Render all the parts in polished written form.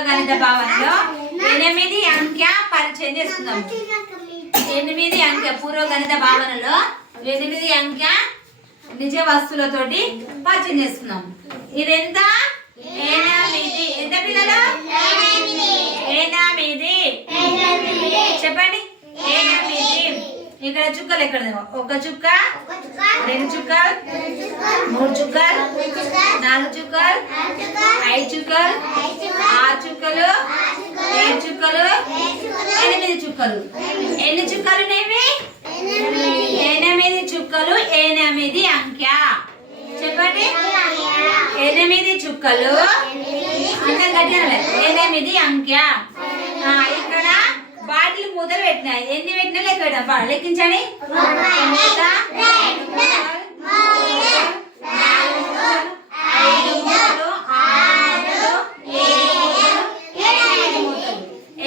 పూర్వగణిత భావనలో 8 అంకె పరిచయం చేస్తున్నాము. 8 అంకె పూర్వగణిత భావనలో 8 అంకె నిజ వస్తువులతోటి పరిచయం చేస్తున్నాం. ఇదెంత? 8. ఎంత పిల్లలు? 8. చెప్పండి. 8. ఇక్కడ చుక్కలు ఎక్కడ? 1 చుక్క, 2 చుక్కలు, 3 చుక్కలు, 4 చుక్కలు, 5 చుక్కలు, 6 చుక్కలు, 7 చుక్కలు, 8 చుక్కలు. ఎన్ని చుక్కలు ఉన్నాయి? 8 చుక్కలు. 8 అంకె. చెప్పండి. 8 చుక్కలు. అంత గట్టిగా 8 అంకె. ఇక్కడ బాటిల్ మూతలు పెట్టినాయి. ఎన్ని పెట్టినా లెక్క పెట్టాం. లెక్కించండి. 5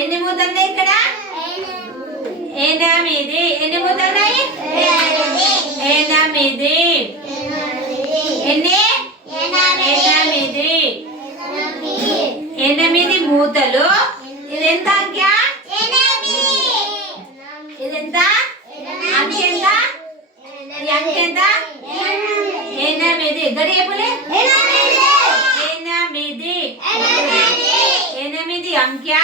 ఎన్ని మూతలు ఉన్నాయి ఇక్కడ? 8. ఎన్ని మూతలు ఉన్నాయి? 8. ఎన్ని? 8 మూతలు. ఇదెంత అంకె? ఇదెంత అంకె? ఎంత? ఈ అంకె ఎంత? 8. గడి చెప్పలే. 8 అంకె.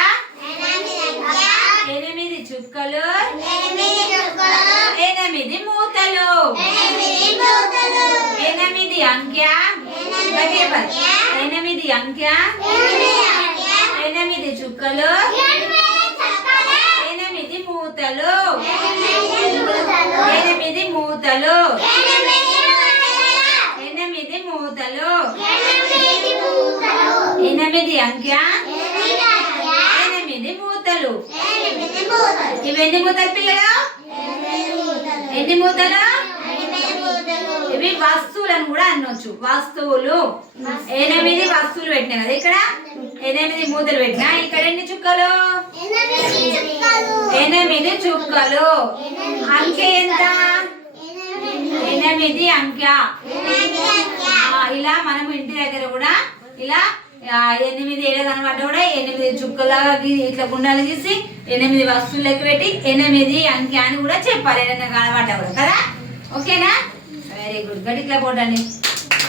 8 చుక్కలు. 8 మూతలు. 8 అంకె. గడి చెప్పాలి. 8 అంకె. 8 చుక్కలు. 8 మూతలు. 8 మూతలు. 8 మూతలు. 8 అంకె. 8 మూతలు. ఇవి ఎన్ని మూతలు పిల్లలు? ఎన్ని మూతలు? ఇవి వస్తువులను కూడా అనొచ్చు. వస్తువులు. 8 వస్తువులు పెట్టినా కదా ఇక్కడ. 8 మూతలు పెట్టినా. ఇక్కడ ఎన్ని చుక్కలు? 8 చుక్కలు. అంకె ఎంత? 8 అంకె. ఇలా మనం ఇంటి దగ్గర కూడా ఇలా 8 ఏళ్ళ కనబడ్డ కూడా 8 చుక్కలాగా ఇట్లా గుండాలు గీసి 8 వస్తువులు లెక్క పెట్టి 8 అంకె అని కూడా చెప్పాలి. ఏదైనా కనబడ్డా కూడా కదా. ఓకేనా? Very good. గడిట్లా పోటండి.